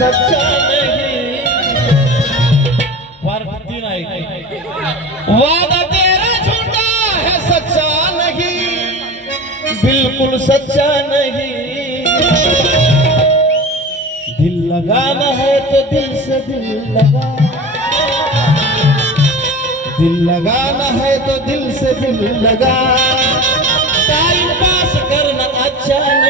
सच्चा नहीं वादा तेरा झूठा है, सच्चा नहीं। बिल्कुल सच्चा नहीं। दिल लगाना है तो दिल से दिल लगा। दिल लगाना है तो दिल से दिल लगा। टाइम पास करना अच्छा नहीं।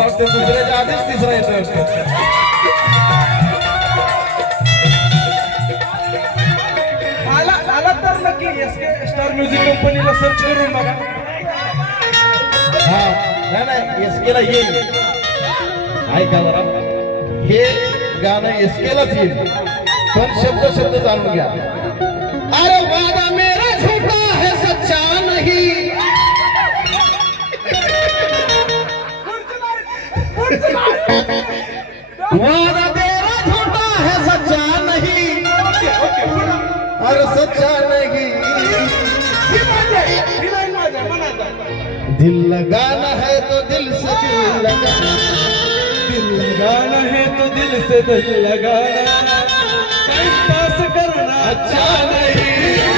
वाटतं दुसऱ्याच्या आधीच तिसरा येतो वाटतं. आला आला तर नक्की एस के स्टार म्युझिक कंपनीला सर्च करून बघा. हा नाही नाही एस केला येईल. ऐका जरा हे गाणं एस केलाच येईल. पण शब्द शब्द जाणून घ्या. अरे! दिल लगाना है तो दिल से दिल लगाना। दिल लगाना है तो दिल से दिल लगाना। टाइम पास करना। अच्छा नहीं।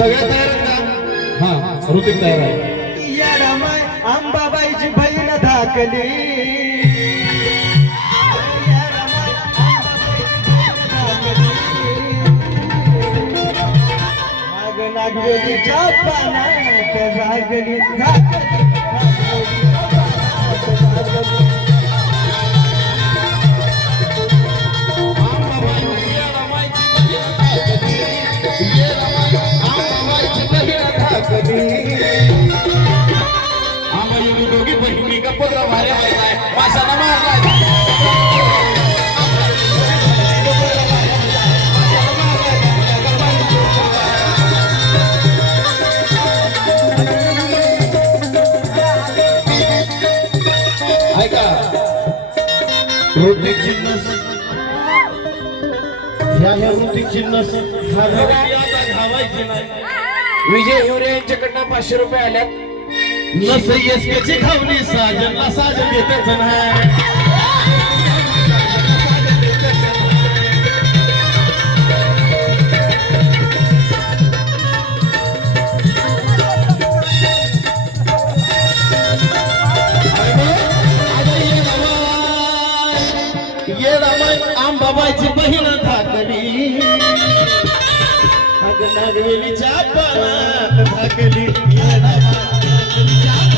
सगळ्या तयार आहेत का हा ऋतिक तयार आहे. या रमाय अंबाबाईची बहीण धाकली. या रमाय अंबाबाईची बहीण धाकली. नाग नागवेलीच्या पानात जागली झाकली हा जरी आता घावायची विजय हिवरे यांच्याकडनं पाचशे रुपये आल्यात. नस येसकेची खावली साजनला साजन घेतच नाही. नागवेलीच्या पानात भागली नागवेलीच्या